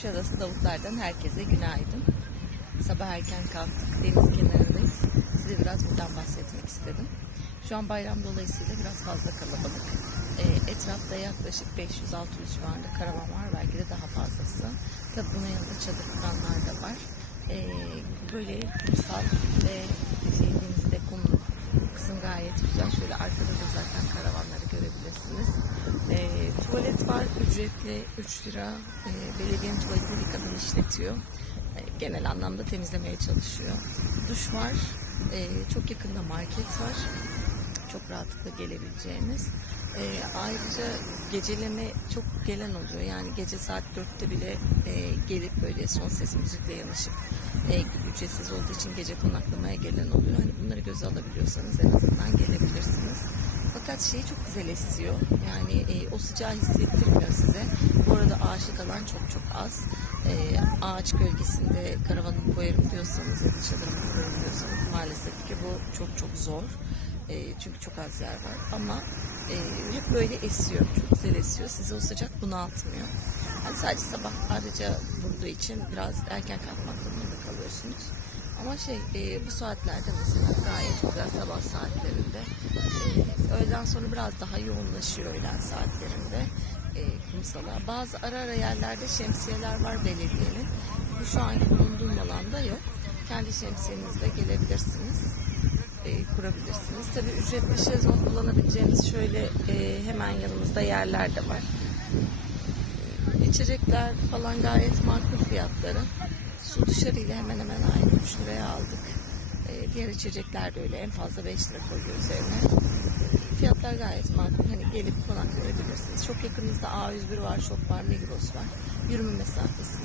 Kuşadası Davutlar'dan herkese günaydın. Sabah erken kalktık, deniz kenarındayız. Size biraz buradan bahsetmek istedim. Şu an bayram dolayısıyla biraz fazla kalabalık. Ee, etrafta yaklaşık 500-600 civarında karavan var, belki de daha fazlası. Tabii bunun yanında çadır kuranlar da var. Ee, böyle kumsal ve şey, denizde kum kısım gayet güzel. Şöyle arkada da zaten karavanları görebilirsiniz. Ee, tuvalet var ücretli 3 lira. Ee, belediyenin tuvaletini bir kadın işletiyor. Ee, genel anlamda temizlemeye çalışıyor. Duş var. Ee, çok yakında market var. Çok rahatlıkla gelebileceğiniz. Ee, ayrıca geceleme çok gelen oluyor. Yani gece saat 4'te bile e, gelip böyle son ses müzikle yanaşıp e, ücretsiz olduğu için gece konaklamaya gelen oluyor. Hani bunları göze alabiliyorsanız en azından gelebilirsiniz. Fakat şey çok güzel esiyor. Yani e, o sıcağı hissettirmiyor size. Bu arada ağaçlık alan çok çok az. E, ağaç gölgesinde karavanımı koyarım diyorsanız ya da çadırımı kurarım diyorsanız maalesef ki bu çok çok zor. E, çünkü çok az yer var. Ama e, hep böyle esiyor. Çok güzel esiyor. Sizi o sıcak bunaltmıyor. Yani sadece sabah ayrıca vurduğu için biraz erken kalkmak durumunda kalıyorsunuz. Ama şey e, bu saatlerde mesela gayet güzel sabah saatlerinde. E, öğleden sonra biraz daha yoğunlaşıyor öğlen saatlerinde e, kumsala. Bazı ara ara yerlerde şemsiyeler var belediyenin. Bu şu anki bulunduğum alanda yok. Kendi şemsiyenizle gelebilirsiniz. E, kurabilirsiniz. Tabii ücretli şezlong kullanabileceğiniz şöyle e, hemen yanımızda yerler de var. İçecekler falan gayet makul fiyatları. Su dışarıyla hemen hemen aynı 3 liraya aldık. Ee, diğer içecekler de öyle en fazla 5 lira koyuyor üzerine. Fiyatlar gayet makul. Hani gelip konaklayabilirsiniz. Çok yakınızda A101 var, Şok var, Migros var. Yürüme mesafesi